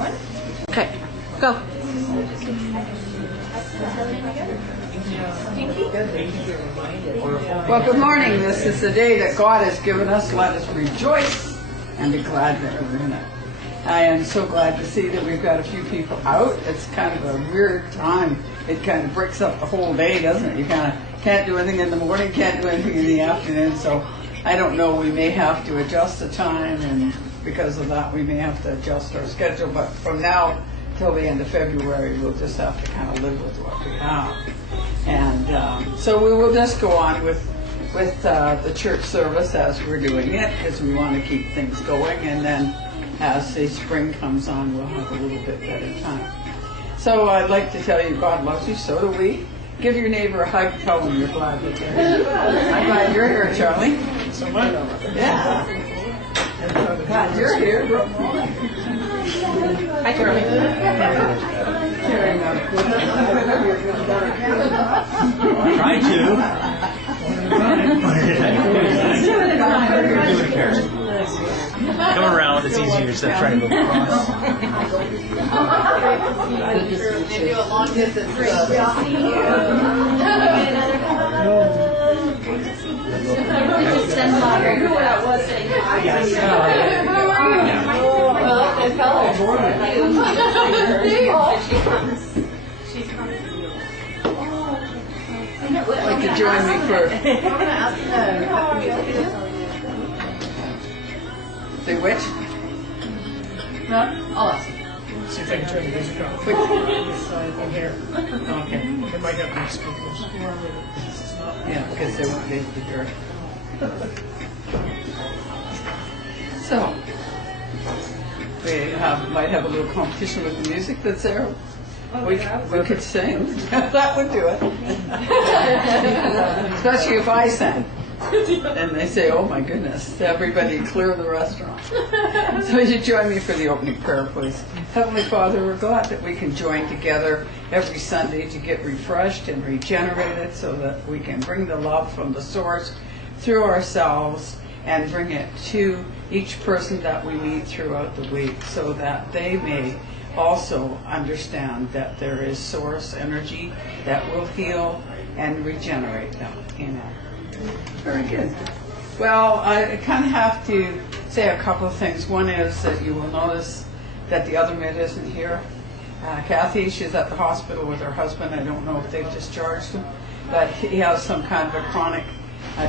Okay, go. Well, good morning. This is the day that God has given us. Let us rejoice and be glad that we're in it. I am so glad to see that we've got a few people out. It's kind of a weird time. It kind of breaks up the whole day, doesn't it? You kind of can't do anything in the morning, can't do anything in the afternoon. So I don't know, we may have to adjust the time, and because of that we may have to adjust our schedule. But from now till the end of February, we'll just have to kind of live with what we have. And so we will just go on with the church service as we're doing it, because we want to keep things going. And then as the spring comes on, we'll have a little bit better time. So I'd like to tell you God loves you, so do we. Give your neighbor a hug, tell them you're glad that they're here. I'm glad you're here, Charlie. So much. Yeah. Glad you're here. Hi, Charlie. Try to. Come around, it's easier instead of trying to go across. They do a long distance race. Just send water. Who that was saying? Well, it fell. She's coming. Like to join me for. Say which? No, I'll ask. See if I can turn the music off. From here. Okay. It might have these speakers. Yeah, because they won't be able to hear it. So, we might have a little competition with the music that's there. We could sing. That would do it. Especially if I sang. And they say, oh my goodness, everybody clear the restaurant. So you join me for the opening prayer, please. Heavenly Father, we're glad that we can join together every Sunday to get refreshed and regenerated so that we can bring the love from the source through ourselves and bring it to each person that we meet throughout the week, so that they may also understand that there is source energy that will heal and regenerate them. Amen. Very good. Well, I kind of have to say a couple of things. One is that you will notice that the other mid isn't here. Kathy, she's at the hospital with her husband. I don't know if they've discharged him, but he has some kind of a chronic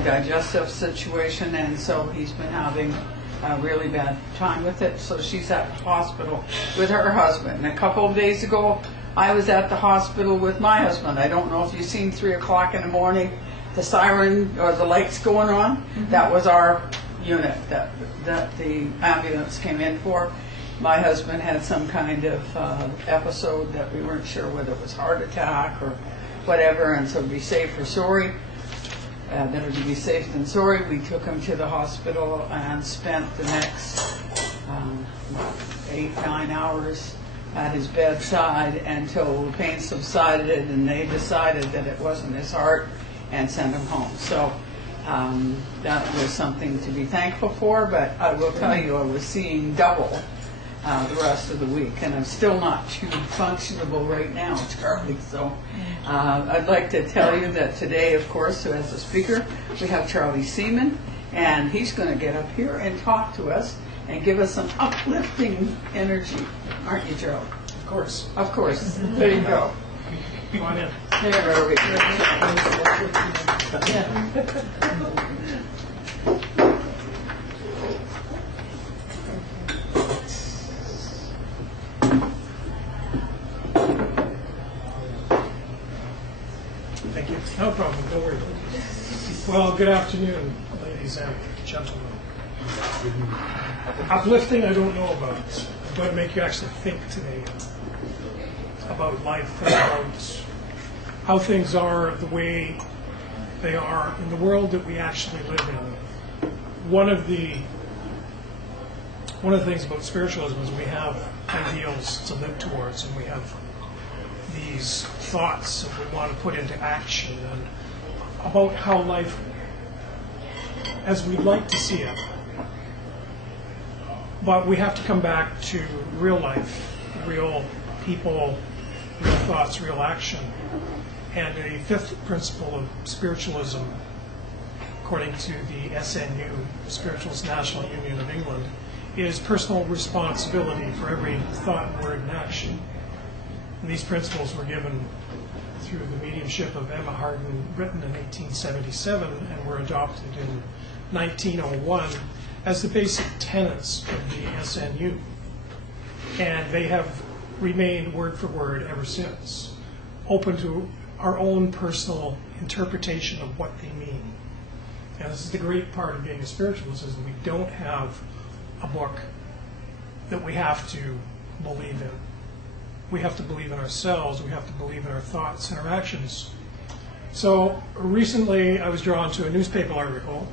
digestive situation, and so he's been having a really bad time with it. So she's at the hospital with her husband. And a couple of days ago, I was at the hospital with my husband. I don't know if you've seen 3 o'clock in the morning, the siren or the lights going on. Mm-hmm. That was our unit that the ambulance came in for. My husband had some kind of episode that we weren't sure whether it was heart attack or whatever, and so to be safe or sorry, better to be safe than sorry, we took him to the hospital and spent the next 8-9 hours at his bedside until the pain subsided and they decided that it wasn't his heart and sent him home. So that was something to be thankful for, but I will tell you, I was seeing double the rest of the week, and I'm still not too functionable right now, Charlie. So I'd like to tell you that today, of course, as a speaker, we have Charlie Seaman, and he's going to get up here and talk to us and give us some uplifting energy. Aren't you, Charlie? Of course. Of course. There you go. Come on in. There we go. Thank you. No problem. Don't worry. Well, good afternoon, ladies and gentlemen. Uplifting, I don't know about. I'm going to make you actually think today about life and about how things are the way they are in the world that we actually live in. One of the things about spiritualism is we have ideals to live towards, and we have these thoughts that we want to put into action, and about how life, as we'd like to see it. But we have to come back to real life real people, real thoughts, real action. And a fifth principle of spiritualism, according to the SNU, Spiritualist National Union of England, is personal responsibility for every thought, word, and action. And these principles were given through the mediumship of Emma Hardin, written in 1877, and were adopted in 1901 as the basic tenets of the SNU. And they have remained word for word ever since, open to our own personal interpretation of what they mean. And this is the great part of being a spiritualist, is that we don't have a book that we have to believe in. We have to believe in ourselves, we have to believe in our thoughts and our actions. So recently I was drawn to a newspaper article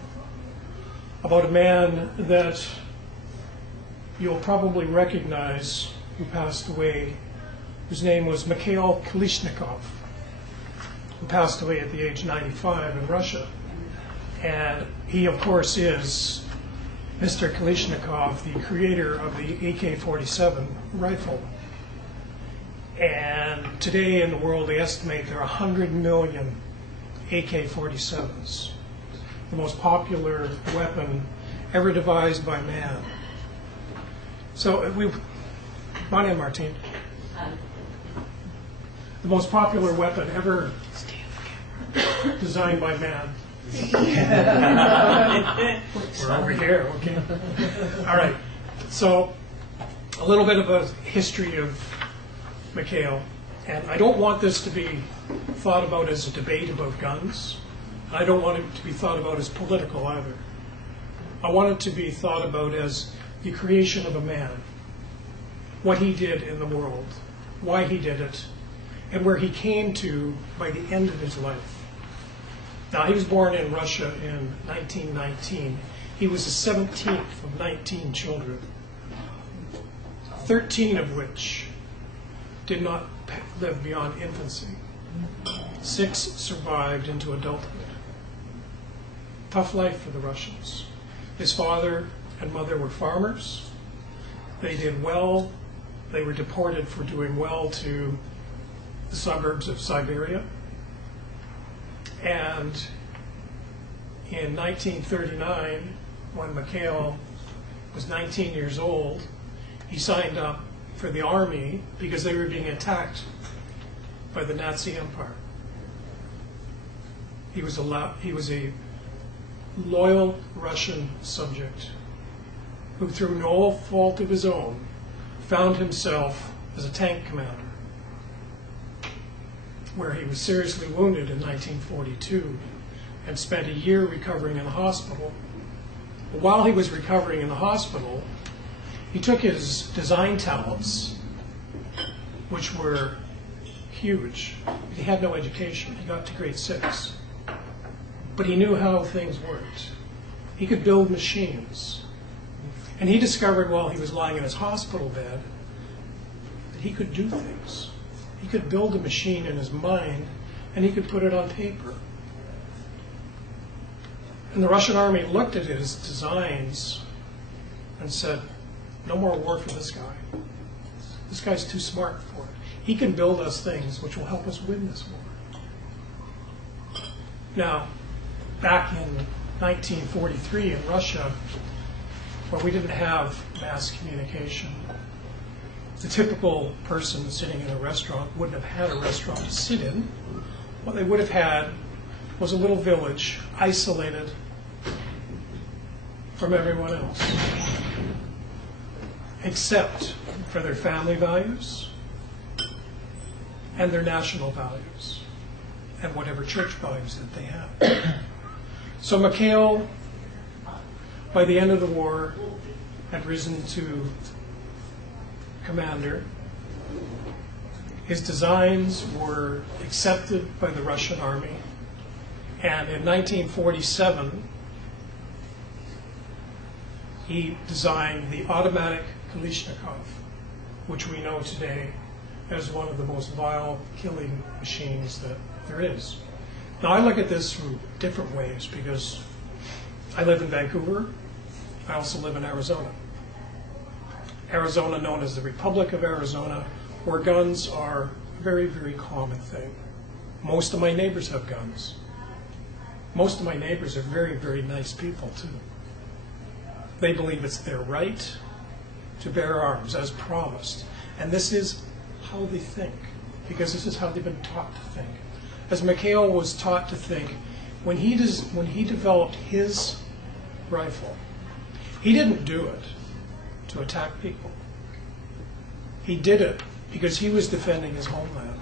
about a man that you'll probably recognize who passed away, whose name was Mikhail Kalishnikov, who passed away at the age of 95 in Russia. And he, of course, is Mr. Kalishnikov, the creator of the AK-47 rifle. And today in the world, they estimate there are 100 million AK-47s, the most popular weapon ever devised by man. So Bonnie and Martine, the most popular weapon ever designed by man. We're over here, okay. All right, so a little bit of a history of Mikhail, and I don't want this to be thought about as a debate about guns. I don't want it to be thought about as political either. I want it to be thought about as the creation of a man, what he did in the world, why he did it, and where he came to by the end of his life. Now, he was born in Russia in 1919. He was the 17th of 19 children, 13 of which did not live beyond infancy. 6 survived into adulthood. Tough life for the Russians. His father and mother were farmers. They did well. They were deported for doing well to the suburbs of Siberia. And in 1939, when Mikhail was 19 years old, he signed up for the army because they were being attacked by the Nazi Empire. He was a loyal Russian subject who, through no fault of his own, found himself as a tank commander, where he was seriously wounded in 1942 and spent a year recovering in the hospital. But while he was recovering in the hospital, he took his design talents, which were huge. He had no education. He got to grade 6. But he knew how things worked. He could build machines. And he discovered while he was lying in his hospital bed that he could do things. He could build a machine in his mind, and he could put it on paper. And the Russian army looked at his designs and said, no more war for this guy. This guy's too smart for it. He can build us things which will help us win this war. Now, back in 1943 in Russia, where we didn't have mass communication, the typical person sitting in a restaurant wouldn't have had a restaurant to sit in. What they would have had was a little village, isolated from everyone else, except for their family values and their national values and whatever church values that they had. So Mikhail, by the end of the war, had risen to commander. His designs were accepted by the Russian army, and in 1947 he designed the automatic Kalishnikov, which we know today as one of the most vile killing machines that there is. Now, I look at this from different ways because I live in Vancouver. I also live in Arizona. Arizona, known as the Republic of Arizona, where guns are a very, very common thing. Most of my neighbors have guns. Most of my neighbors are very, very nice people, too. They believe it's their right to bear arms, as promised. And this is how they think, because this is how they've been taught to think. As Mikhail was taught to think, when he developed his rifle, he didn't do it to attack people. He did it because he was defending his homeland.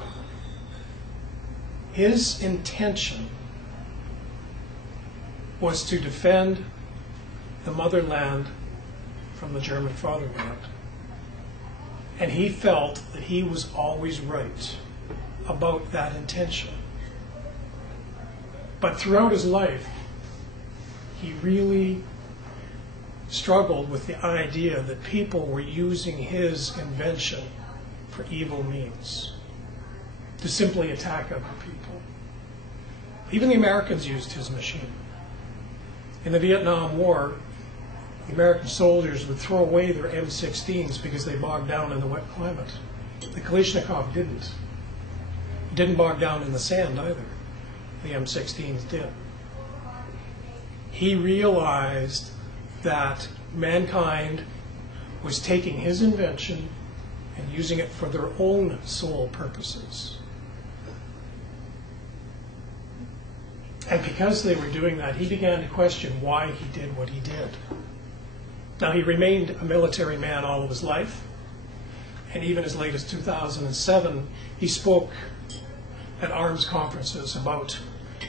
His intention was to defend the motherland from the German fatherland. And he felt that he was always right about that intention. But throughout his life, he really struggled with the idea that people were using his invention for evil means, to simply attack other people. Even the Americans used his machine. In the Vietnam War, the American soldiers would throw away their M16s because they bogged down in the wet climate. The Kalashnikov didn't. It didn't bog down in the sand either. The M16s did. He realized that mankind was taking his invention and using it for their own sole purposes. And because they were doing that, he began to question why he did what he did. Now, he remained a military man all of his life, and even as late as 2007, he spoke at arms conferences about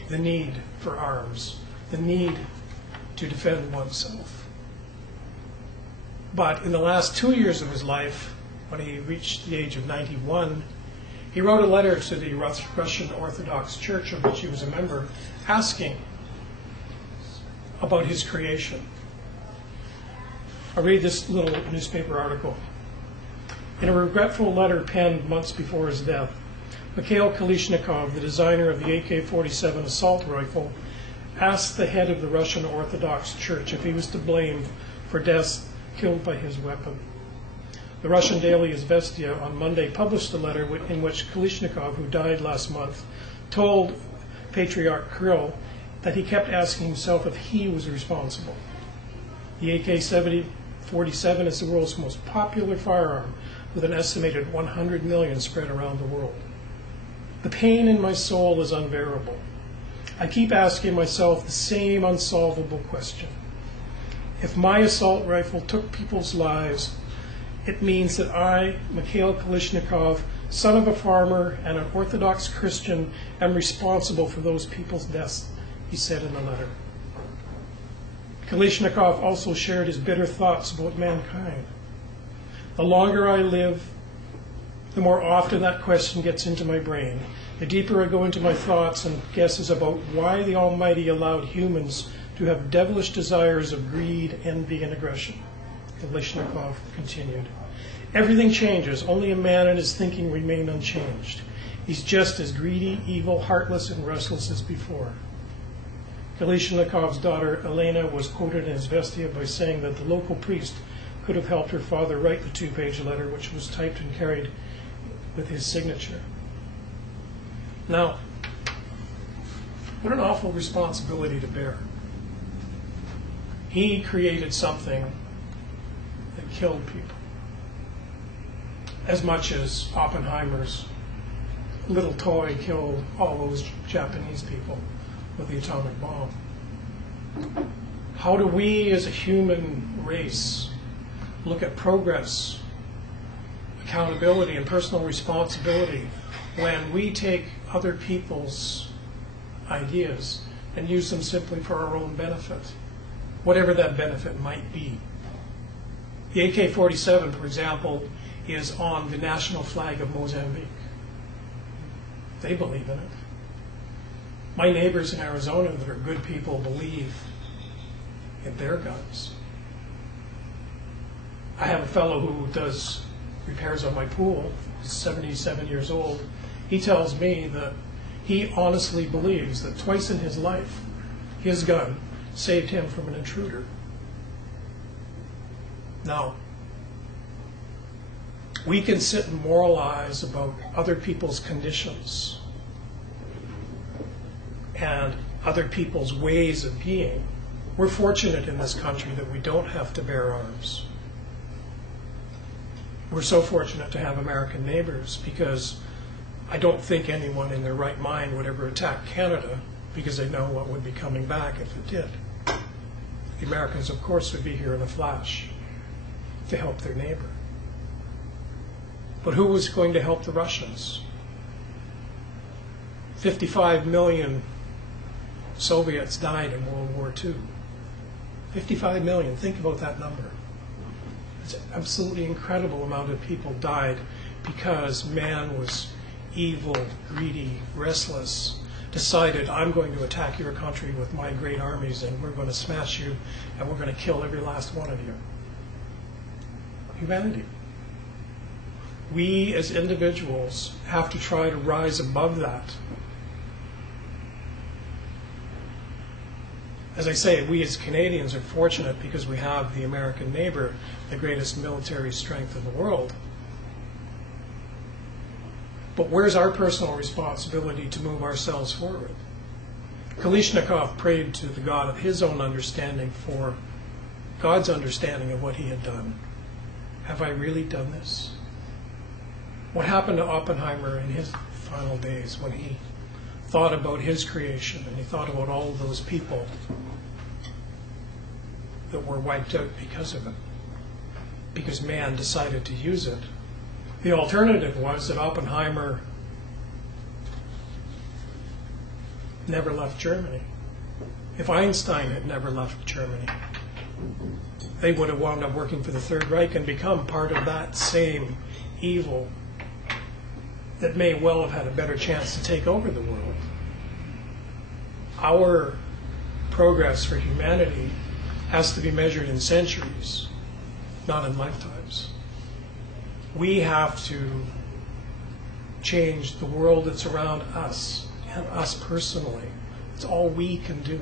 the need for arms, the need to defend oneself. But in the last 2 years of his life, when he reached the age of 91, he wrote a letter to the Russian Orthodox Church, of which he was a member, asking about his creation. I'll read this little newspaper article. In a regretful letter penned months before his death, Mikhail Kalashnikov, the designer of the AK-47 assault rifle, asked the head of the Russian Orthodox Church if he was to blame for deaths killed by his weapon. The Russian daily Izvestia on Monday published a letter in which Kalashnikov, who died last month, told Patriarch Kirill that he kept asking himself if he was responsible. The AK-47 is the world's most popular firearm, with an estimated 100 million spread around the world. The pain in my soul is unbearable. I keep asking myself the same unsolvable question. If my assault rifle took people's lives, it means that I, Mikhail Kalashnikov, son of a farmer and an Orthodox Christian, am responsible for those people's deaths, he said in the letter. Kalashnikov also shared his bitter thoughts about mankind. The longer I live, the more often that question gets into my brain. The deeper I go into my thoughts and guesses about why the Almighty allowed humans to have devilish desires of greed, envy, and aggression. Kalashnikov continued. Everything changes, only a man and his thinking remain unchanged. He's just as greedy, evil, heartless, and restless as before. Kalashnikov's daughter, Elena, was quoted in Izvestia by saying that the local priest could have helped her father write the 2-page letter, which was typed and carried with his signature. Now, what an awful responsibility to bear. He created something that killed people, as much as Oppenheimer's little toy killed all those Japanese people with the atomic bomb. How do we as a human race look at progress, accountability, and personal responsibility when we take other people's ideas and use them simply for our own benefit, whatever that benefit might be? The AK-47, for example, is on the national flag of Mozambique. They believe in it. My neighbors in Arizona that are good people believe in their guns. I have a fellow who does repairs on my pool. He's 77 years old. He tells me that he honestly believes that twice in his life, his gun saved him from an intruder. Now, We can sit and moralize about other people's conditions and other people's ways of being. We're fortunate in this country that we don't have to bear arms. We're so fortunate to have American neighbors, because I don't think anyone in their right mind would ever attack Canada, because they know what would be coming back if it did. The Americans, of course, would be here in a flash to help their neighbor. But who was going to help the Russians? 55 million Soviets died in World War II. 55 million, think about that number. It's an absolutely incredible amount of people died because man was evil, greedy, restless, decided, I'm going to attack your country with my great armies, and we're going to smash you, and we're going to kill every last one of you. Humanity. We as individuals have to try to rise above that. As I say, we as Canadians are fortunate because we have the American neighbor, the greatest military strength in the world. But where's our personal responsibility to move ourselves forward? Kalishnikov prayed to the God of his own understanding for God's understanding of what he had done. Have I really done this? What happened to Oppenheimer in his final days when he thought about his creation and he thought about all of those people that were wiped out because of it, because man decided to use it? The alternative was that Oppenheimer never left Germany. If Einstein had never left Germany, they would have wound up working for the Third Reich and become part of that same evil that may well have had a better chance to take over the world. Our progress for humanity has to be measured in centuries, not in lifetimes. We have to change the world that's around us and us personally. It's all we can do.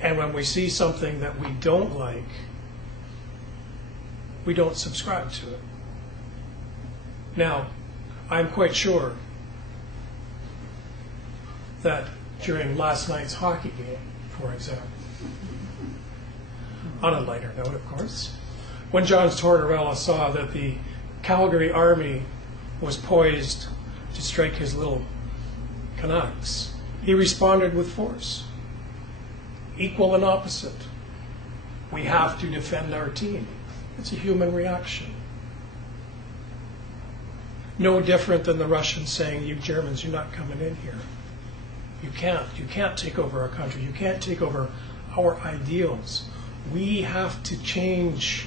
And when we see something that we don't like, we don't subscribe to it. Now, I'm quite sure that during last night's hockey game, for example, on a lighter note, of course, when John Tortorella saw that the Calgary Army was poised to strike his little Canucks, he responded with force. Equal and opposite. We have to defend our team. It's a human reaction. No different than the Russians saying, you Germans, you're not coming in here. You can't take over our country. You can't take over our ideals. We have to change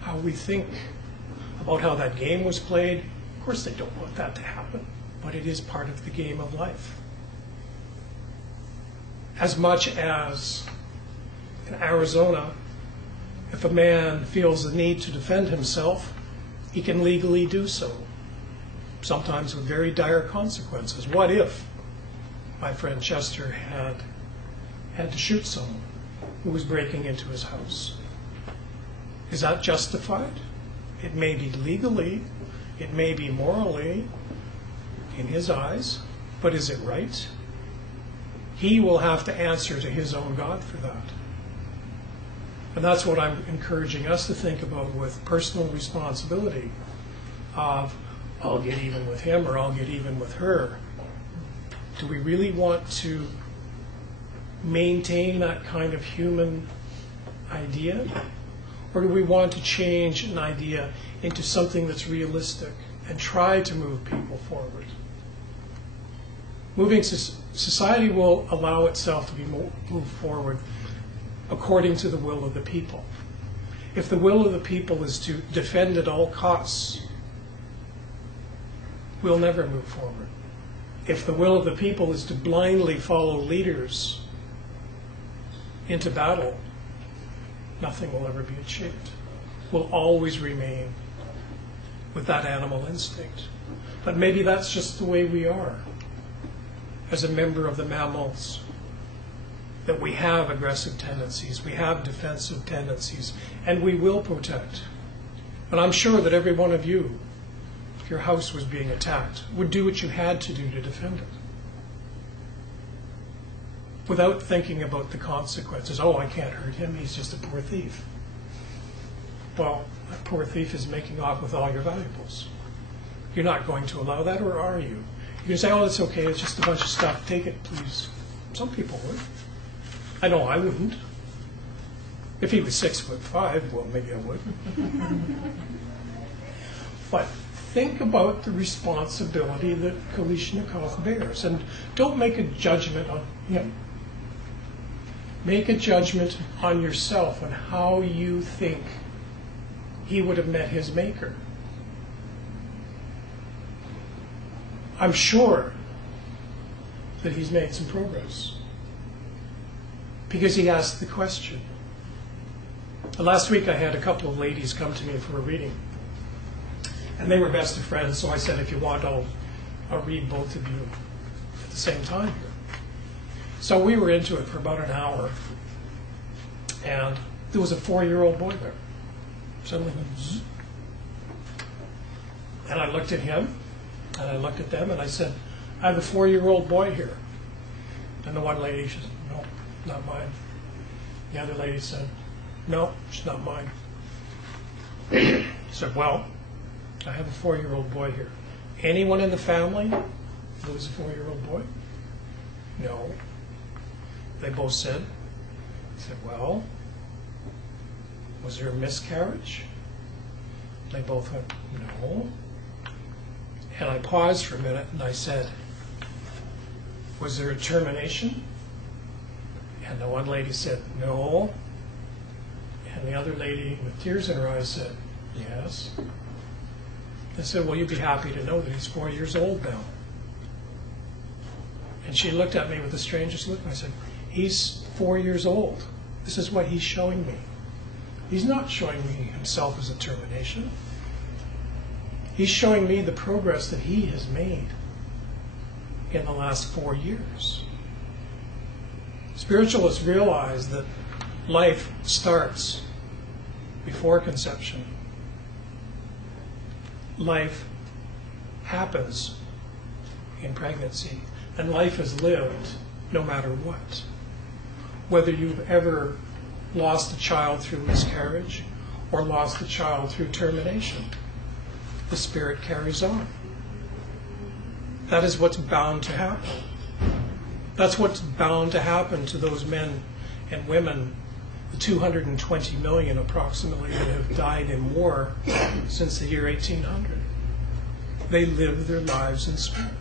how we think about how that game was played. Of course, they don't want that to happen, but it is part of the game of life. As much as in Arizona, if a man feels the need to defend himself, he can legally do so, sometimes with very dire consequences. What if my friend Chester had to shoot someone who was breaking into his house? Is that justified? It may be legally, it may be morally in his eyes, but is it right? He will have to answer to his own God for that. And that's what I'm encouraging us to think about with personal responsibility of, I'll get even with him or I'll get even with her. Do we really want to maintain that kind of human idea? Or do we want to change an idea into something that's realistic and try to move people forward? Society will allow itself to be moved forward according to the will of the people. If the will of the people is to defend at all costs, we'll never move forward. If the will of the people is to blindly follow leaders into battle, nothing will ever be achieved. We'll always remain with that animal instinct. But maybe that's just the way we are as a member of the mammals that we have aggressive tendencies, we have defensive tendencies, and we will protect. But I'm sure that every one of you, if your house was being attacked, would do what you had to do to defend it, without thinking about the consequences. Oh, I can't hurt him, he's just a poor thief. Well, that poor thief is making off with all your valuables. You're not going to allow that, or are you? You can say, oh, it's okay, it's just a bunch of stuff, take it, please. Some people would. I know I wouldn't. If he was 6'5", well, maybe I would. But think about the responsibility that Kalishnikov bears, and don't make a judgment on him. Make a judgment on yourself and how you think he would have met his maker. I'm sure that he's made some progress because he asked the question. Last week I had a couple of ladies come to me for a reading, and they were best of friends, so I said, if you want, I'll read both of you at the same time. So we were into it for about an hour, and there was a 4-year-old boy there. Suddenly, zzz. And I looked at him, and I looked at them, and I said, I have a 4-year-old boy here. And the one lady, she said, no, not mine. The other lady said, no, it's not mine. I said, well, I have a 4-year-old boy here. Anyone in the family lose a 4-year-old boy? No. They both said. I said, well, was there a miscarriage? They both went, no. And I paused for a minute and I said, was there a termination? And the one lady said, no. And the other lady, with tears in her eyes, said, yes. I said, well, you'd be happy to know that he's 4 years old now. And she looked at me with the strangest look, and I said, he's 4 years old. This is what he's showing me. He's not showing me himself as a termination. He's showing me the progress that he has made in the last 4 years. Spiritualists realize that life starts before conception. Life happens in pregnancy, and life is lived no matter what. Whether you've ever lost a child through miscarriage or lost a child through termination, the spirit carries on. That is what's bound to happen. That's what's bound to happen to those men and women, the 220 million approximately that have died in war since the year 1800. They live their lives in spirit.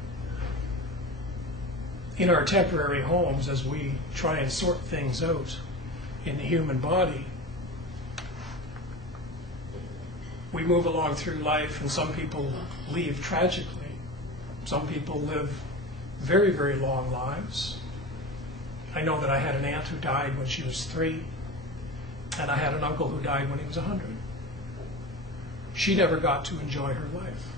In our temporary homes, as we try and sort things out in the human body, we move along through life, and some people leave tragically. Some people live very, very long lives. I know that I had an aunt who died when she was 3, and I had an uncle who died when he was 100. She never got to enjoy her life.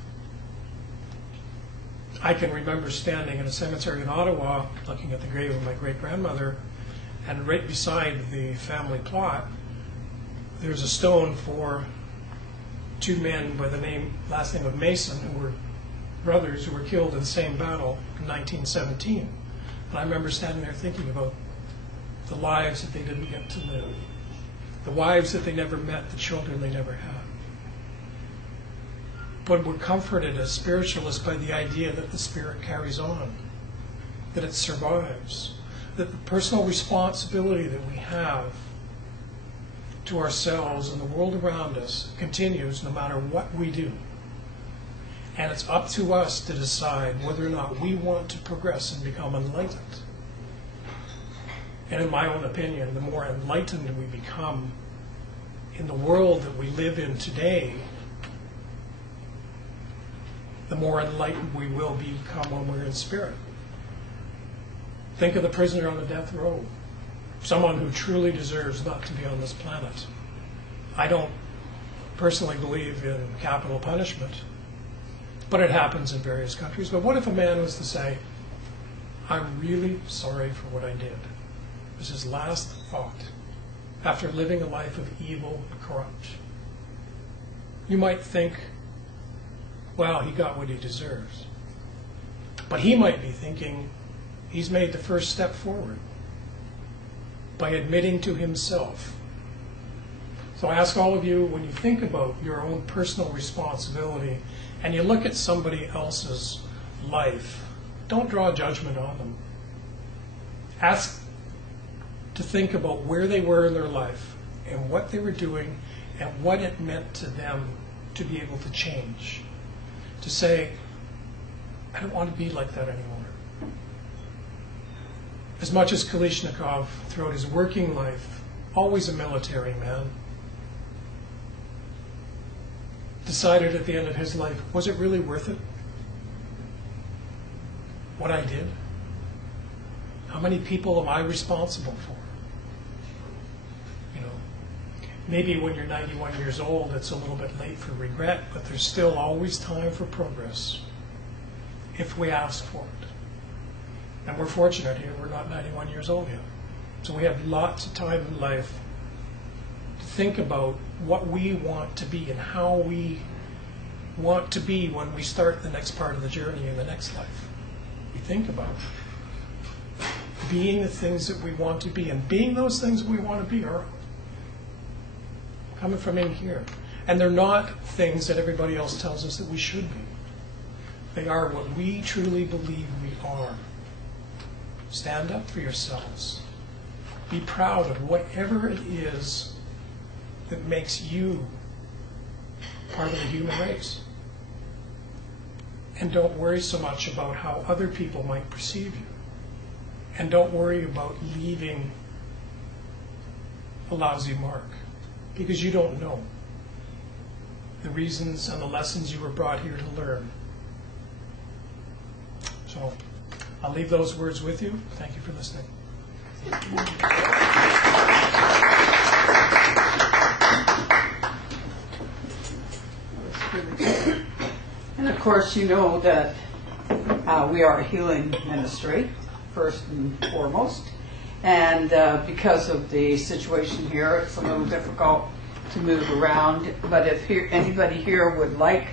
I can remember standing in a cemetery in Ottawa, looking at the grave of my great-grandmother, and right beside the family plot, there's a stone for 2 men by the last name of Mason, who were brothers who were killed in the same battle in 1917. And I remember standing there thinking about the lives that they didn't get to live, the wives that they never met, the children they never had. But we're comforted as spiritualists by the idea that the spirit carries on, that it survives, that the personal responsibility that we have to ourselves and the world around us continues no matter what we do. And it's up to us to decide whether or not we want to progress and become enlightened. And in my own opinion, the more enlightened we become in the world that we live in today, the more enlightened we will become when we're in spirit. Think of the prisoner on the death row, someone who truly deserves not to be on this planet. I don't personally believe in capital punishment, but it happens in various countries. But what if a man was to say, I'm really sorry for what I did. It was his last thought after living a life of evil and corrupt. You might think, well, he got what he deserves. But he might be thinking he's made the first step forward by admitting to himself. So I ask all of you, when you think about your own personal responsibility and you look at somebody else's life, don't draw judgment on them. Ask to think about where they were in their life and what they were doing and what it meant to them to be able to change. To say, I don't want to be like that anymore. As much as Kalishnikov, throughout his working life, always a military man, decided at the end of his life, was it really worth it? What I did? How many people am I responsible for? You know, maybe when you're 91 years old, it's a little bit late for regret, but there's still always time for progress if we ask for it. And we're fortunate here, we're not 91 years old yet. So we have lots of time in life to think about what we want to be and how we want to be when we start the next part of the journey in the next life. We think about being the things that we want to be, and being those things we want to be are coming from in here. And they're not things that everybody else tells us that we should be. They are what we truly believe we are. Stand up for yourselves. Be proud of whatever it is that makes you part of the human race. And don't worry so much about how other people might perceive you. And don't worry about leaving a lousy mark, because you don't know the reasons and the lessons you were brought here to learn. So I'll leave those words with you. Thank you for listening. And of course, you know that we are a healing ministry, first and foremost. And because of the situation here, it's a little difficult to move around. But if anybody here would like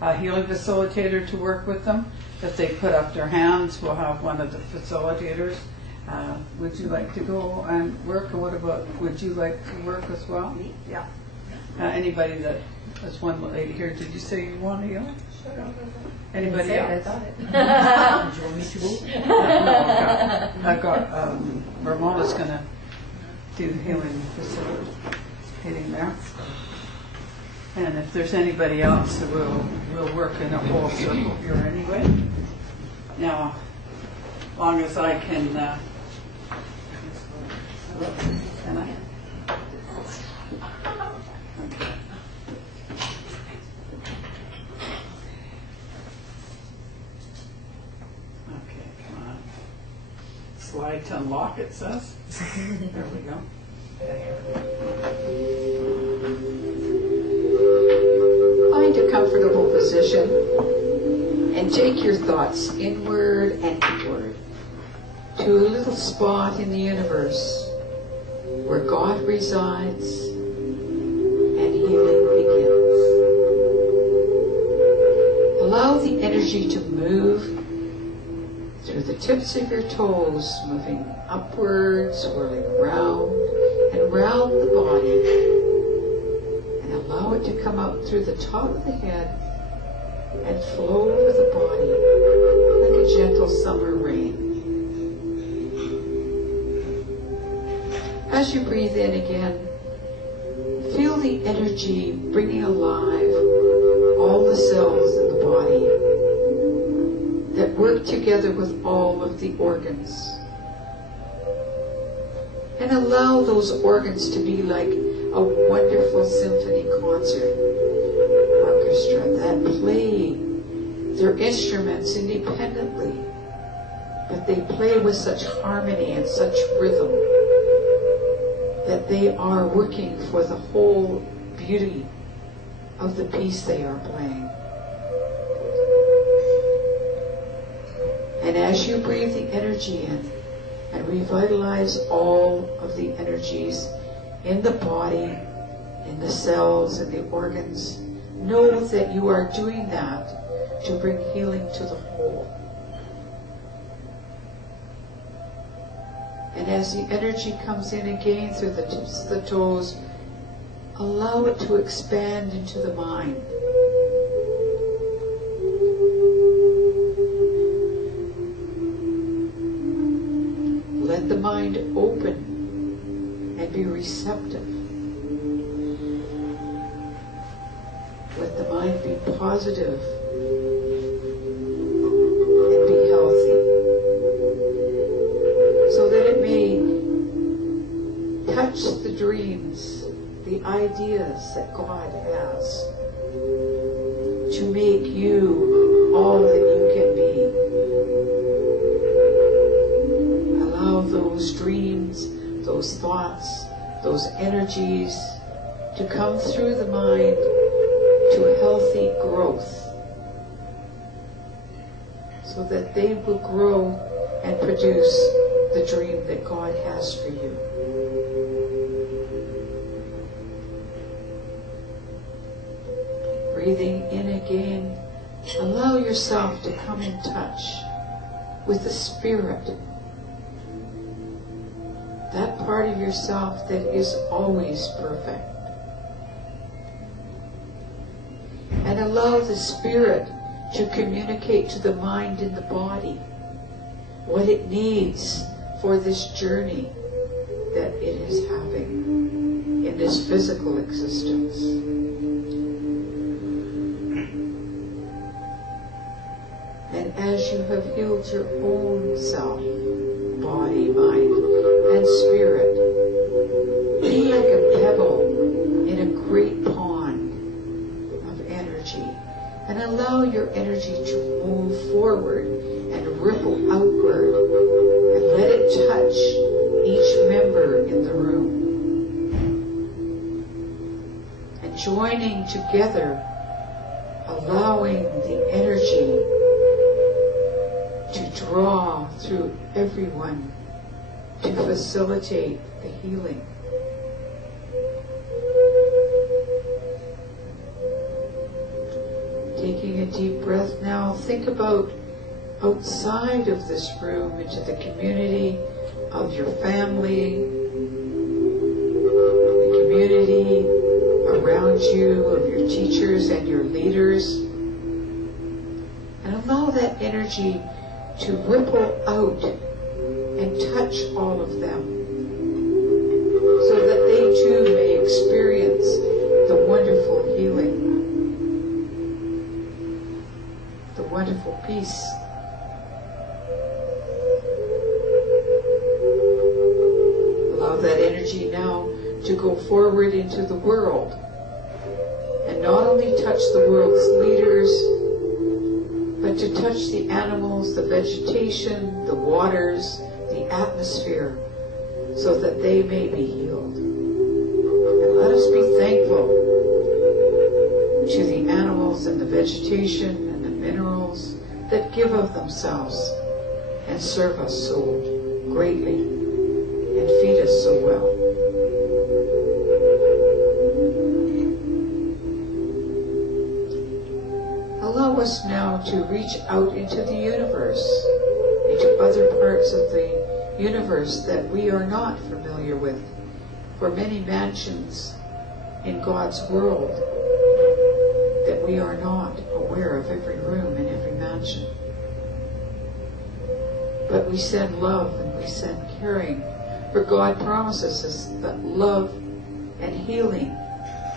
a healing facilitator to work with them, if they put up their hands, we'll have one of the facilitators. Would you like to go and work, or what about, would you like to work as well? Yeah. Anybody that, there's one lady here, did you say you want to heal? Anybody else? Do you want me to go? No, I've got Ramona's going to do healing facilitating there. And if there's anybody else, we'll work in a whole circle here anyway. Now, as long as I can, can I? Okay. Okay, come on. Slide to unlock, it says. There we go. Find a comfortable position and take your thoughts inward and upward to a little spot in the universe where God resides and healing begins. Allow the energy to move through the tips of your toes, moving upwards, swirling round and round the body. Allow it to come out through the top of the head and flow over the body like a gentle summer rain. As you breathe in again, feel the energy bringing alive all the cells in the body that work together with all of the organs. And allow those organs to be like a wonderful symphony concert orchestra that play their instruments independently, but they play with such harmony and such rhythm that they are working for the whole beauty of the piece they are playing. And as you breathe the energy in and revitalize all of the energies in the body, in the cells, in the organs. Know that you are doing that to bring healing to the whole. And as the energy comes in again through the tips of the toes, allow it to expand into the mind. Let the mind open and be receptive. Let the mind be positive and be healthy, so that it may touch the dreams, the ideas that God has to make you all that you can be. Allow those dreams, those thoughts, those energies to come through the mind to healthy growth, so that they will grow and produce the dream that God has for you. Breathing in again, allow yourself to come in touch with the Spirit, that part of yourself that is always perfect. And allow the Spirit to communicate to the mind and the body what it needs for this journey that it is having in this physical existence. And as you have healed your own self, body, mind, and spirit, be like a pebble in a great pond of energy, and allow your energy to move forward and ripple outward, and let it touch each member in the room. And joining together, allowing the energy to draw through everyone to facilitate the healing. Taking a deep breath now, think about outside of this room, into the community of your family, the community around you, of your teachers and your leaders, and allow that energy to ripple out and touch all of them, so that they too may experience the wonderful healing, the wonderful peace. Allow that energy now to go forward into the world, and not only touch the world's leaders, but to touch the animals, the vegetation, the waters, the atmosphere, so that they may be healed. And let us be thankful to the animals and the vegetation and the minerals that give of themselves and serve us so greatly and feed us so well. Allow us now to reach out into the universe, into other parts of the universe that we are not familiar with. For many mansions in God's world that we are not aware of every room in every mansion. But we send love and we send caring, for God promises us that love and healing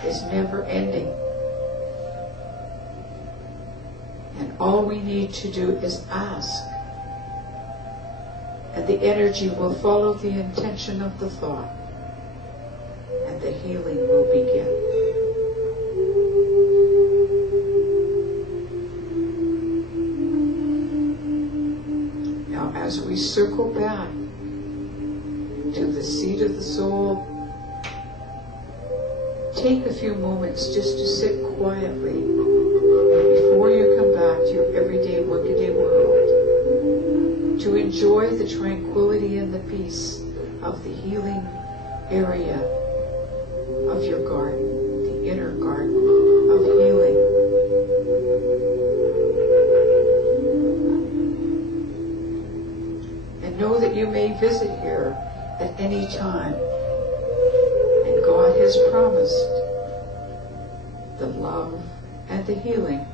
is never ending. And all we need to do is ask, and the energy will follow the intention of the thought, and the healing will begin. Now, as we circle back to the seat of the soul, take a few moments just to sit quietly before you come back to your everyday, workaday world. to enjoy the tranquility and the peace of the healing area of your garden, the inner garden of healing. And know that you may visit here at any time. And God has promised the love and the healing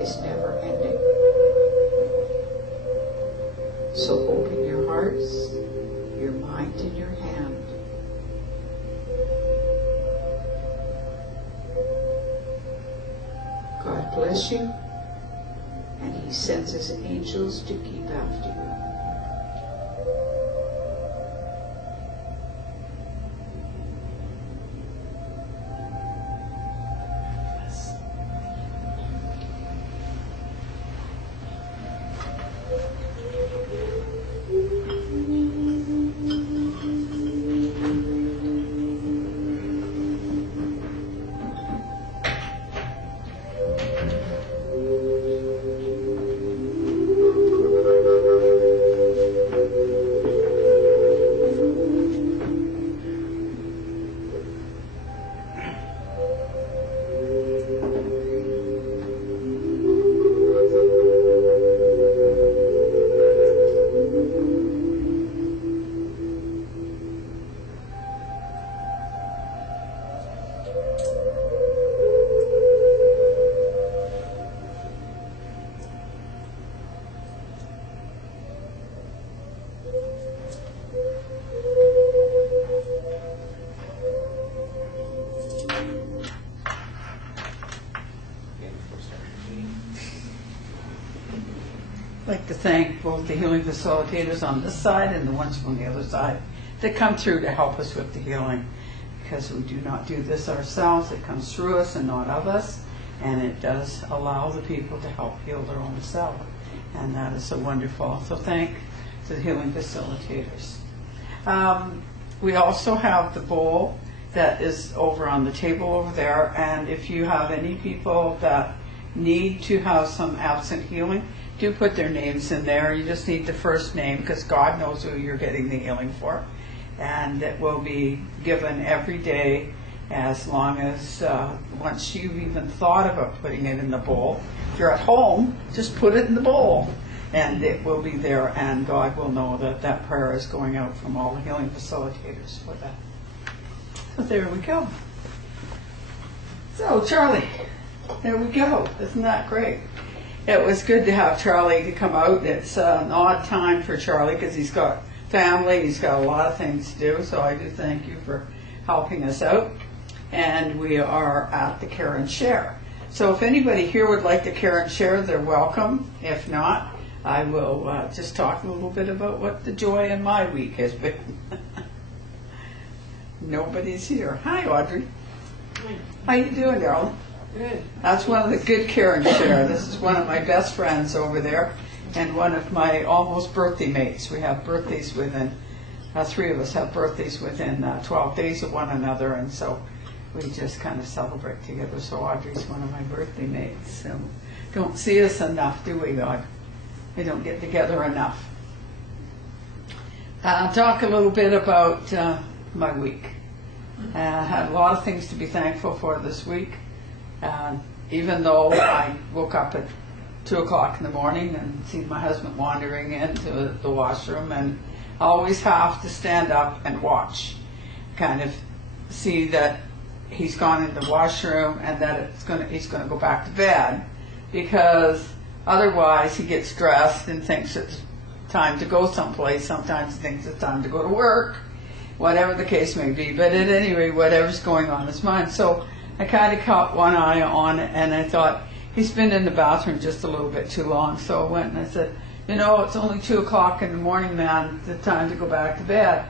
is never ending. So open your hearts, your mind, and your hand. God bless you, and He sends His angels to keep after you. I'd like to thank both the healing facilitators on this side and the ones from the other side that come through to help us with the healing, because we do not do this ourselves. It comes through us and not of us, and it does allow the people to help heal their own self, and that is so wonderful. So thank the healing facilitators. We also have the bowl that is over on the table over there, and if you have any people that need to have some absent healing, do put their names in there. You just need the first name, because God knows who you're getting the healing for. And it will be given every day as long as, once you've even thought about putting it in the bowl. If you're at home, just put it in the bowl, and it will be there, and God will know that that prayer is going out from all the healing facilitators for that. So there we go. So Charlie, there we go. Isn't that great? It was good to have Charlie to come out. It's an odd time for Charlie because he's got family, he's got a lot of things to do, so I do thank you for helping us out. And we are at the Care and Share. So if anybody here would like to Care and Share, they're welcome. If not, I will just talk a little bit about what the joy in my week has been. Nobody's here. Hi, Audrey. How you doing, darling? Good. That's one of the good Care and Share. This is one of my best friends over there, and one of my almost birthday mates. We have birthdays within, three of us have birthdays within 12 days of one another, and so we just kind of celebrate together. So Audrey's one of my birthday mates. So don't see us enough, do we, Aud? We don't get together enough. I'll talk a little bit about my week. I had a lot of things to be thankful for this week. Even though I woke up at 2 o'clock in the morning and seen my husband wandering into the washroom, and I always have to stand up and watch, kind of see that he's gone in the washroom and that he's going to go back to bed, because otherwise he gets dressed and thinks it's time to go someplace. Sometimes he thinks it's time to go to work, whatever the case may be. But at any rate, whatever's going on is mine. So I kind of caught one eye on it, and I thought, he's been in the bathroom just a little bit too long. So I went and I said, it's only 2 o'clock in the morning, man. It's time to go back to bed.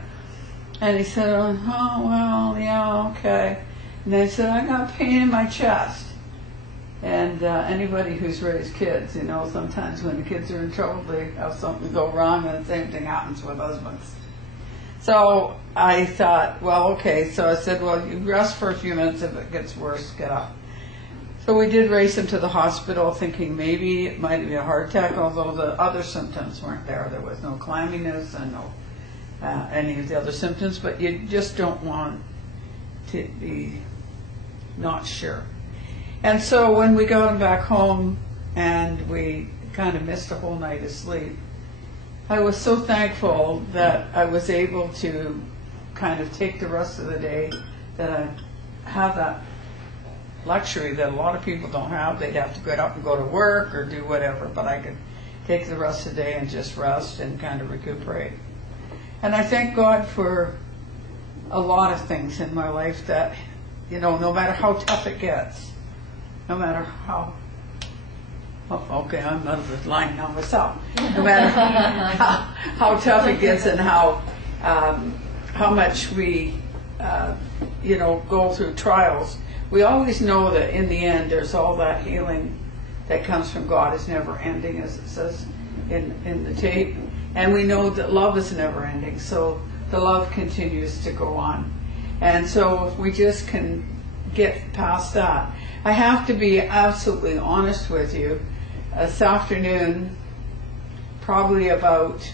And he said, oh, well, yeah, okay. And I said, I got pain in my chest. And anybody who's raised kids, sometimes when the kids are in trouble, they have something go wrong, and the same thing happens with husbands. So I thought, well, okay. So I said, well, you rest for a few minutes. If it gets worse, get up. So we did race him to the hospital thinking maybe it might be a heart attack, although the other symptoms weren't there. There was no clamminess and no any of the other symptoms, but you just don't want to be not sure. And so when we got him back home and we kind of missed a whole night of sleep, I was so thankful that I was able to kind of take the rest of the day, that I have that luxury that a lot of people don't have. They'd have to get up and go to work or do whatever, but I could take the rest of the day and just rest and kind of recuperate. And I thank God for a lot of things in my life that, you know, no matter how tough it gets, no matter how, okay, I'm out of the line now myself, no matter how tough it gets and how much we, you know, go through trials, we always know that in the end there's all that healing that comes from God is never ending, as it says in the tape. And we know that love is never ending, so the love continues to go on. And so if we just can get past that. I have to be absolutely honest with you. This afternoon, probably about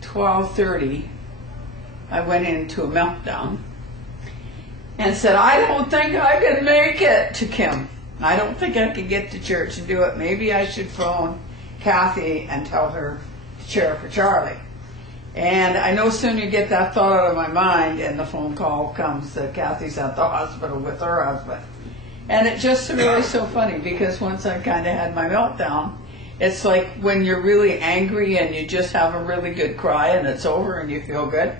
12:30, I went into a meltdown and said, I don't think I can make it to Kim. I don't think I can get to church and do it. Maybe I should phone Kathy and tell her to chair for Charlie. And I no sooner get that thought out of my mind and the phone call comes that Kathy's at the hospital with her husband. And it just really so funny because once I kind of had my meltdown, it's like when you're really angry and you just have a really good cry and it's over and you feel good.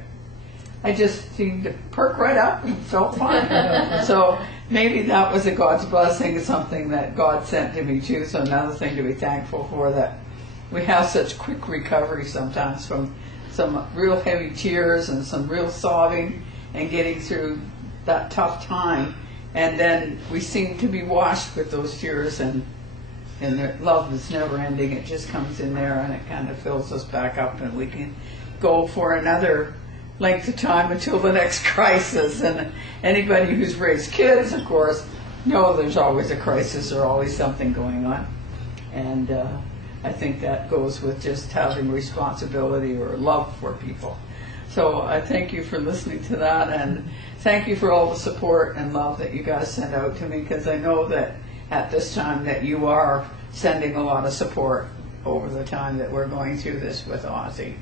I just seemed to perk right up and felt fine. So maybe that was a God's blessing, something that God sent to me too. So another thing to be thankful for, that we have such quick recovery sometimes from some real heavy tears and some real sobbing and getting through that tough time. And then we seem to be washed with those tears, and the love is never ending. It just comes in there and it kind of fills us back up, and we can go for another length of time until the next crisis. And anybody who's raised kids, of course, know there's always a crisis or always something going on. And I think that goes with just having responsibility or love for people. So I thank you for listening to that, and thank you for all the support and love that you guys send out to me, because I know that at this time that you are sending a lot of support over the time that we're going through this with Ozzy.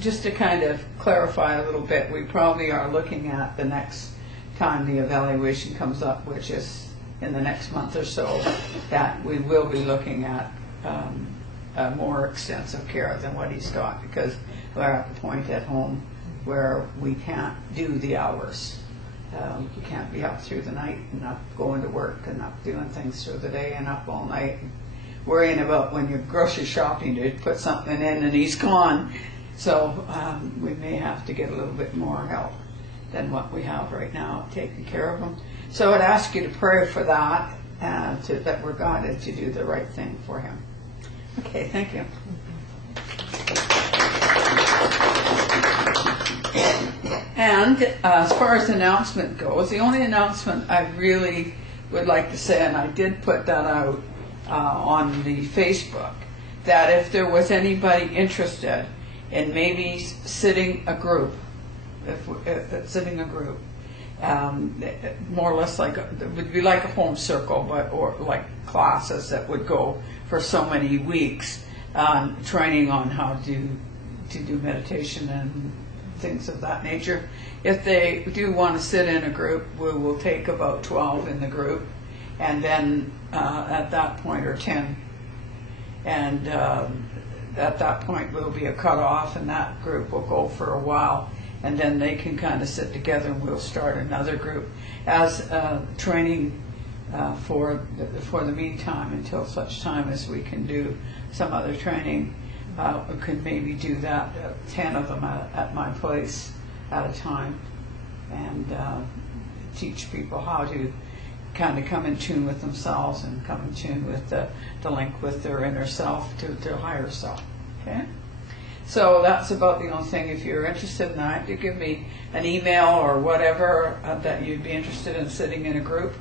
Just to kind of clarify a little bit, we probably are looking at the next time the evaluation comes up, which is in the next month or so, that we will be looking at more extensive care than what he's got, because we're at the point at home where we can't do the hours. You can't be up through the night and not going to work and not doing things through the day and up all night and worrying about when you're grocery shopping to put something in and he's gone. So we may have to get a little bit more help than what we have right now taking care of him. So I'd ask you to pray for that, that we're guided to do the right thing for him. Okay, thank you. And as far as announcement goes, the only announcement I really would like to say, and I did put that out on the Facebook, that if there was anybody interested in maybe sitting a group, more or less like it would be like a home circle, but or like classes that would go for so many weeks, training on how to do meditation and things of that nature. If they do want to sit in a group, we will take about 12 in the group, and then at that point, or 10, and at that point will be a cutoff, and that group will go for a while, and then they can kind of sit together, and we'll start another group as training for the meantime, until such time as we can do some other training. We could maybe do that, 10 of them at my place at a time, and teach people how to kind of come in tune with themselves and come in tune with the link with their inner self to their higher self. Okay? So that's about the only thing. If you're interested in that, you give me an email or whatever that you'd be interested in sitting in a group,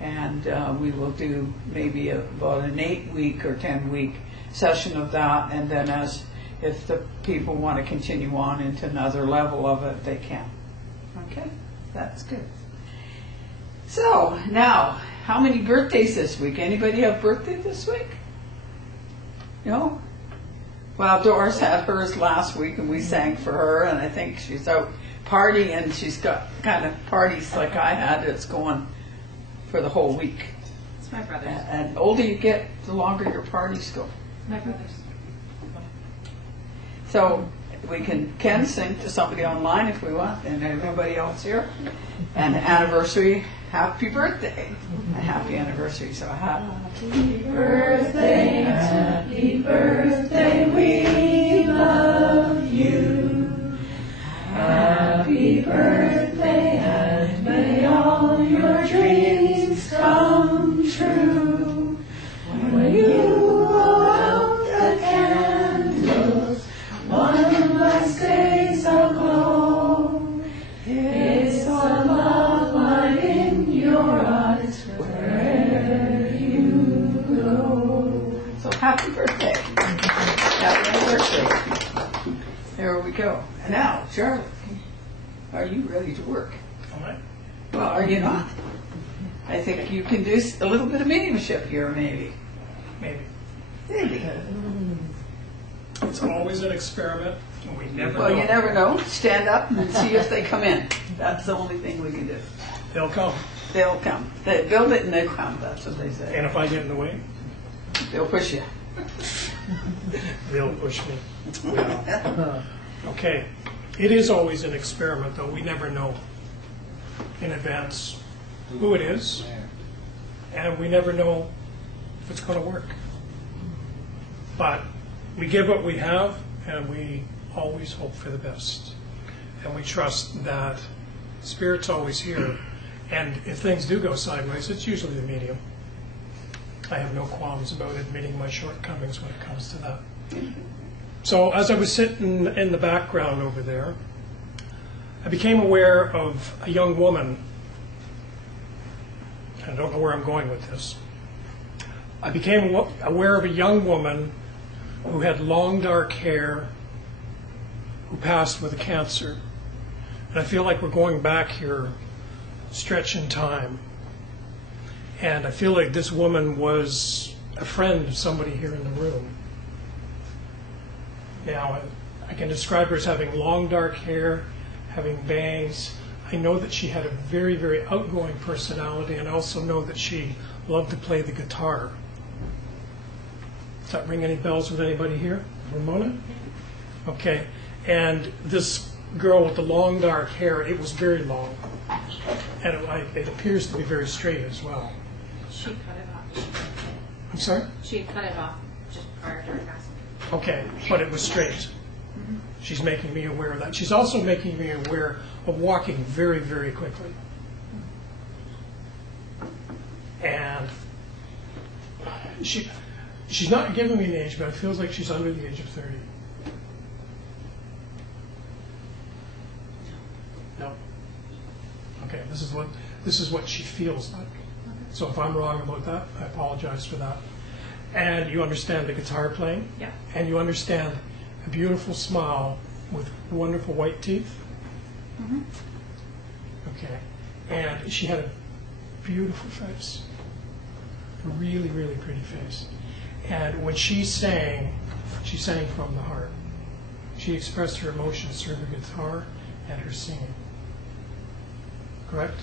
And we will do maybe about an 8-week or 10-week session of that, and then if the people want to continue on into another level of it, they can. Okay, that's good. So now, how many birthdays this week? Anybody have birthday this week? No? Well, Doris had hers last week, and we sang for her, and I think she's out partying, and she's got kind of parties like I had. It's going for the whole week. It's my brother's. And the older you get, the longer your parties go. My brother's. So we can sing to somebody online if we want, and everybody else here. And anniversary, happy birthday. A happy anniversary. So happy birthday, we love you. Happy birthday, and may all your dreams come true. When you blow out the candles, one last day's aglow. It's a love light in your eyes wherever you go. So happy birthday. Happy anniversary. There we go. And now, Charlotte, are you ready to work? All right. Well, are you not? I think you can do a little bit of mediumship here, maybe. Maybe. Maybe. It's always an experiment, and we never know. Well, you never know. Stand up and see if they come in. That's the only thing we can do. They'll come. They'll come. They build it and they come. That's what they say. And if I get in the way, They'll push you. they'll push me. Well, okay. It is always an experiment, though. We never know in advance who it is, and we never know if it's going to work. But we give what we have, and we always hope for the best. And we trust that Spirit's always here. And if things do go sideways, it's usually the medium. I have no qualms about admitting my shortcomings when it comes to that. So as I was sitting in the background over there, I became aware of a young woman. I don't know where I'm going with this. I became aware of a young woman who had long dark hair, who passed with a cancer. And I feel like we're going back here, stretch in time. And I feel like this woman was a friend of somebody here in the room. Now, I can describe her as having long dark hair, having bangs. I know that she had a very, very outgoing personality, and I also know that she loved to play the guitar. Does that ring any bells with anybody here? Ramona? Okay. And this girl with the long dark hair, it was very long. And it appears to be very straight as well. She cut it off. I'm sorry? She cut it off just prior to her passing. Okay, but it was straight. She's making me aware of that. She's also making me aware of walking very, very quickly. And she's not giving me an age, but it feels like she's under the age of 30. No. Okay, this is what she feels like. So if I'm wrong about that, I apologize for that. And you understand the guitar playing? Yeah. And you understand a beautiful smile with wonderful white teeth? Mm-hmm. Okay. And she had a beautiful face. A really, really pretty face. And when she sang from the heart. She expressed her emotions through her guitar and her singing. Correct?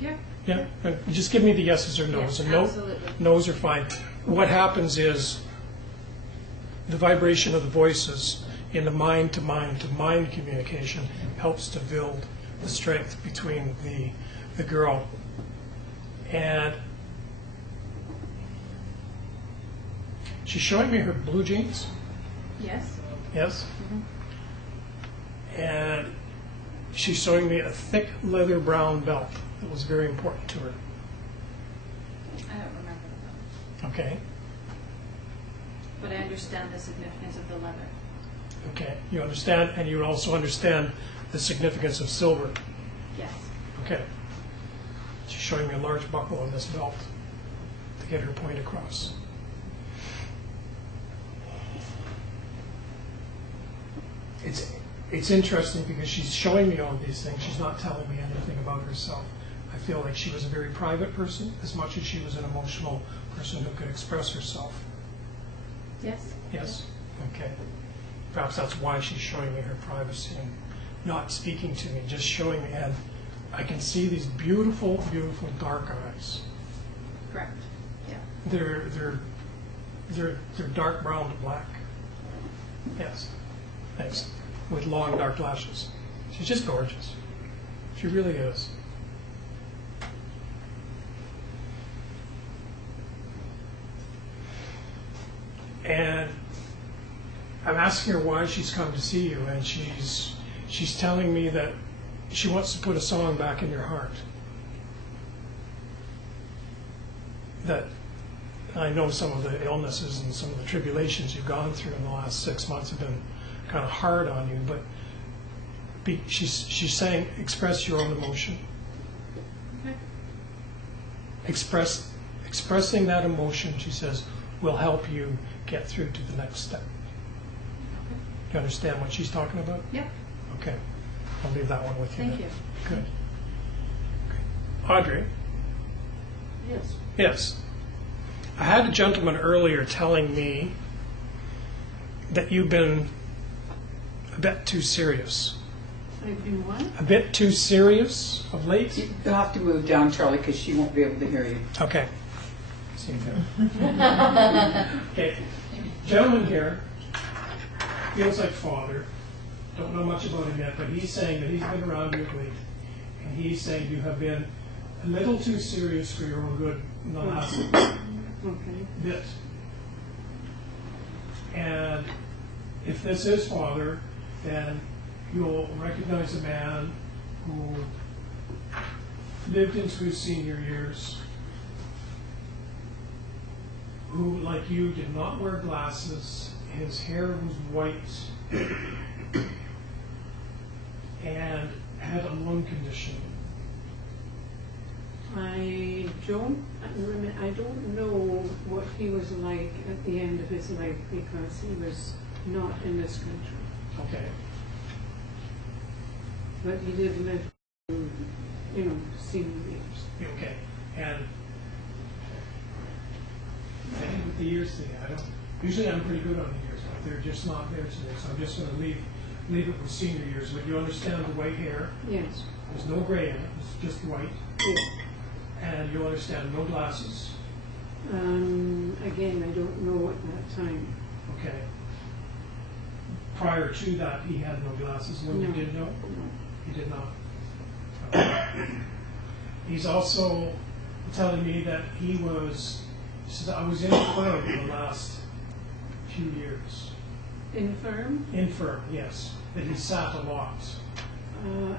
Yeah. Yeah? And just give me the yeses or no's. Yes, And no, absolutely. no's are fine. What happens is the vibration of the voices in the mind-to-mind communication helps to build the strength between the girl. And she's showing me her blue jeans. Yes. Yes? And she's showing me a thick leather brown belt that was very important to her. I don't remember that. Okay? But I understand the significance of the leather. Okay. You understand, and you also understand the significance of silver. Yes. Okay. She's showing me a large buckle on this belt to get her point across. It's interesting because she's showing me all these things. She's not telling me anything about herself. I feel like she was a very private person as much as she was an emotional person who could express herself. Yes. Yes? Okay. Perhaps that's why she's showing me her privacy and not speaking to me, just showing me. And I can see these beautiful, beautiful dark eyes. Correct. Yeah. They're dark brown to black. Yes. Thanks. With long dark lashes. She's just gorgeous. She really is. And I'm asking her why she's come to see you, and she's telling me that she wants to put a song back in your heart. That I know some of the illnesses and some of the tribulations you've gone through in the last 6 months have been kind of hard on you, but she's saying express your own emotion. Okay. Expressing that emotion, she says, will help you get through to the next step. Do you understand what she's talking about? Yep. Okay. I'll leave that one with you. Thank then. you. Good. Okay. Audrey? Yes. Yes. I had a gentleman earlier telling me that you've been a bit too serious. I've been what? A bit too serious of late? You'll have to move down, Charlie, because she won't be able to hear you. Okay. See you there. Okay. Gentleman here feels like father. Don't know much about him yet, but he's saying that he's been around you of late. And he's saying you have been a little too serious for your own good in the last bit. And if this is father, then you'll recognize a man who lived into his senior years, who, like you, did not wear glasses. His hair was white and had a lung condition. I don't know what he was like at the end of his life because he was not in this country. Okay. But he did live, senior years. Okay. And I think with the years today, usually I'm pretty good on the years, but they're just not there today. So I'm just going to leave it with senior years. But you understand the white hair. Yes. There's no gray in it. It's just white. Yeah. And you understand no glasses. Again, I don't know at that time. Okay. Prior to that, he had no glasses. When you did know? No. He did not. Okay. He's also telling me that he says, I was infirm in the last few years. Infirm? Infirm, yes. That he sat a lot.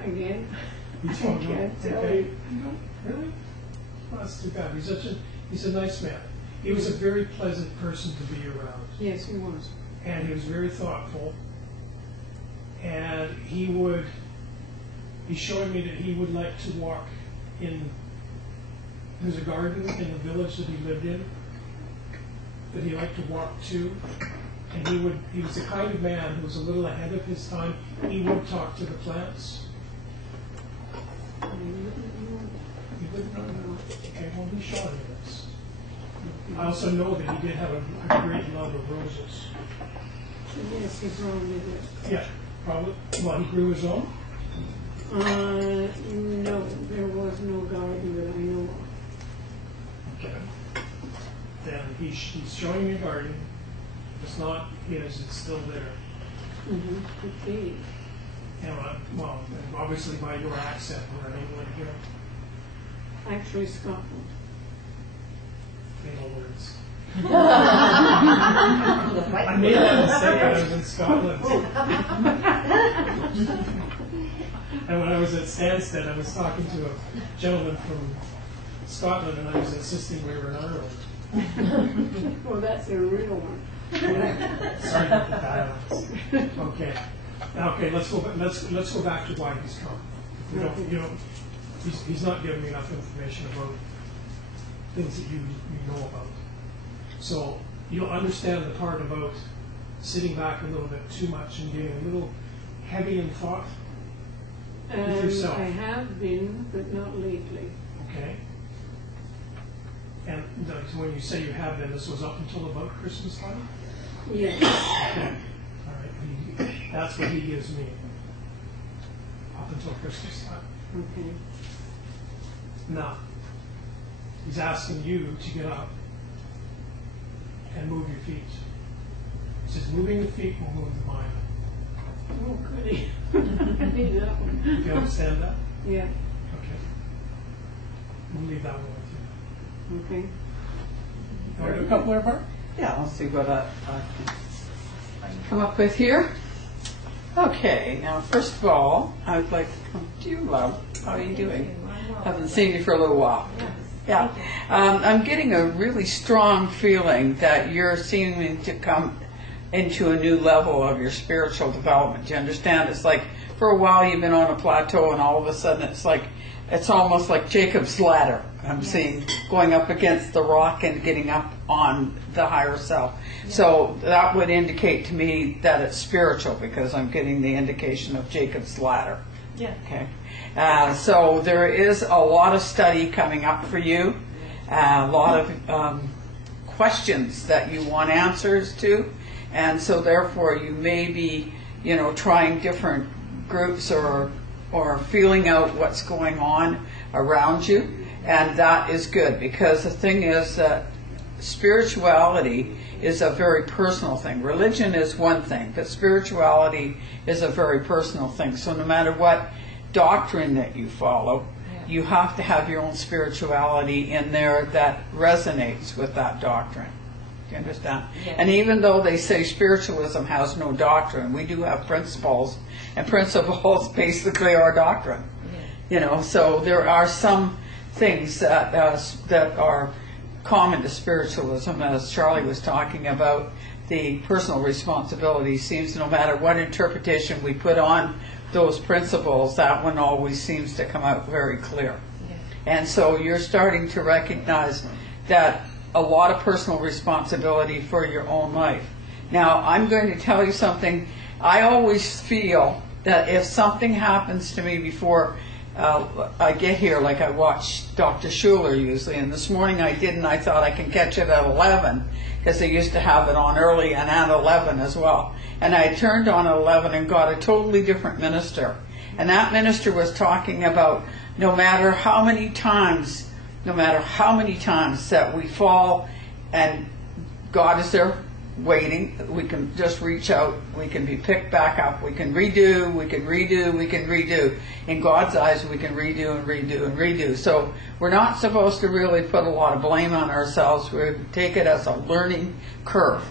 Again, You I don't know? can't tell Okay. you. Really? Well, that's too bad. He's a nice man. He was a very pleasant person to be around. Yes, he was. And he was very thoughtful. And he's showing me that he would like to walk in, there's a garden in the village that he lived in that he liked to walk to. And he was the kind of man who was a little ahead of his time. He would talk to the plants. You wouldn't know. Okay, well, he showed me this. I also know that he did have a great love of roses. Yes, he probably did. Yeah, probably. Well, he grew his own? No, there was no garden that I know of. Okay. Then he's showing me a garden. It's not his, it's still there. Mm-hmm. Could be. And well, obviously by your accent, we're in England here. Actually, Scotland. Fatal words. I made that mistake when I was in Scotland. And when I was at Stansted, I was talking to a gentleman from Scotland, and I was insisting we were in Ireland. Well, that's a real one. Sorry about the dialects. Okay. Now, okay, let's go back to why he's come. he's not giving me enough information about things that you know about. So you'll understand the part about sitting back a little bit too much and getting a little heavy in thought with yourself. I have been, but not lately. Okay. And when you say you have been, this was up until about Christmas time? Yes. Okay. All right. That's what he gives me. Up until Christmas time. Okay. Now, he's asking you to get up and move your feet. He says, moving the feet will move the mind. Oh, goody. I need that one. Do you understand that? Yeah. Okay. We'll leave that one with you. Okay. You want to do a couple more, Bart? Yeah, I'll see what I can come up with here. Okay, now first of all, I would like to come to you, love. How are you doing? Haven't seen you for a little while. Yeah. I'm getting a really strong feeling that you're seeming to come into a new level of your spiritual development. Do you understand? It's like for a while you've been on a plateau and all of a sudden it's almost like Jacob's ladder. I'm seeing going up against the rock and getting up on the higher self. Yeah. So that would indicate to me that it's spiritual because I'm getting the indication of Jacob's ladder. Yeah. Okay. So there is a lot of study coming up for you, a lot of questions that you want answers to, and so therefore you may be, trying different groups or feeling out what's going on around you, and that is good because the thing is that spirituality is a very personal thing. Religion is one thing, but spirituality is a very personal thing. So no matter what doctrine that you follow, you have to have your own spirituality in there that resonates with that doctrine. Do you understand? Yes. And even though they say spiritualism has no doctrine, we do have principles, and principles basically are doctrine. Yes. So there are some things that are common to spiritualism, as Charlie was talking about. The personal responsibility seems, no matter what interpretation we put on those principles, that one always seems to come out very clear. Yes. And so you're starting to recognize that a lot of personal responsibility for your own life. Now, I'm going to tell you something. I always feel that if something happens to me before I get here, like I watch Dr. Schuler usually, and this morning I didn't. I thought I can catch it at 11 because they used to have it on early and at 11 as well. And I turned on at 11 and got a totally different minister. And that minister was talking about no matter how many times that we fall and God is there waiting, we can just reach out, we can be picked back up, we can redo. In God's eyes, we can redo. So we're not supposed to really put a lot of blame on ourselves. We take it as a learning curve.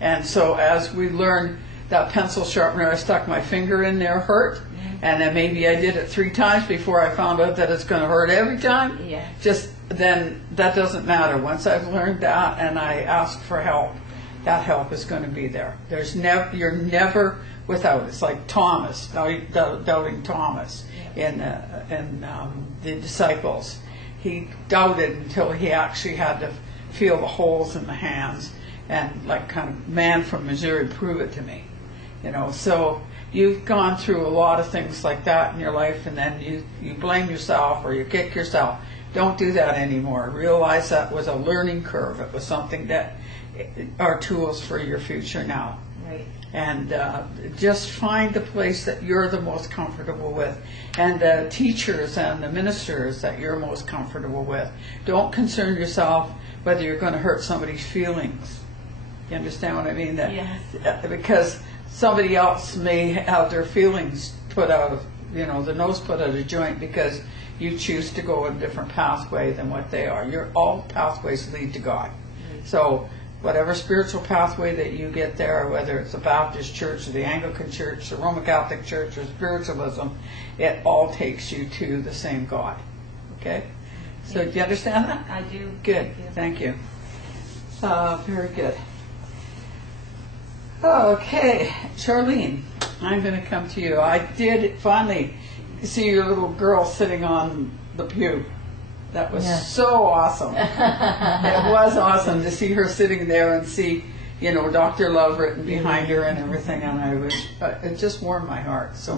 And so as we learn, that pencil sharpener, I stuck my finger in there, hurt. And then maybe I did it 3 times before I found out that it's going to hurt every time. Yeah. Just then, that doesn't matter. Once I've learned that and I ask for help, that help is going to be there. You're never without. It's like Thomas, doubting Thomas in the disciples. He doubted until he actually had to feel the holes in the hands and like kind of, man from Missouri, prove it to me. So you've gone through a lot of things like that in your life, and then you blame yourself or you kick yourself. Don't do that anymore. Realize that was a learning curve. It was something that are tools for your future now. Right. And just find the place that you're the most comfortable with, and the teachers and the ministers that you're most comfortable with. Don't concern yourself whether you're going to hurt somebody's feelings. You understand what I mean? Yes. Because somebody else may have their feelings put out of, the nose put out of joint because you choose to go a different pathway than what they are. All pathways lead to God. So whatever spiritual pathway that you get there, whether it's the Baptist church or the Anglican church, the Roman Catholic church or spiritualism, it all takes you to the same God. Okay? So do you understand that? I do. Good. Thank you. Very good. Okay, Charlene, I'm going to come to you. I did finally see your little girl sitting on the pew. That was Yeah. so awesome. It was awesome to see her sitting there and see, Dr. Love written behind her and everything, and it just warmed my heart. So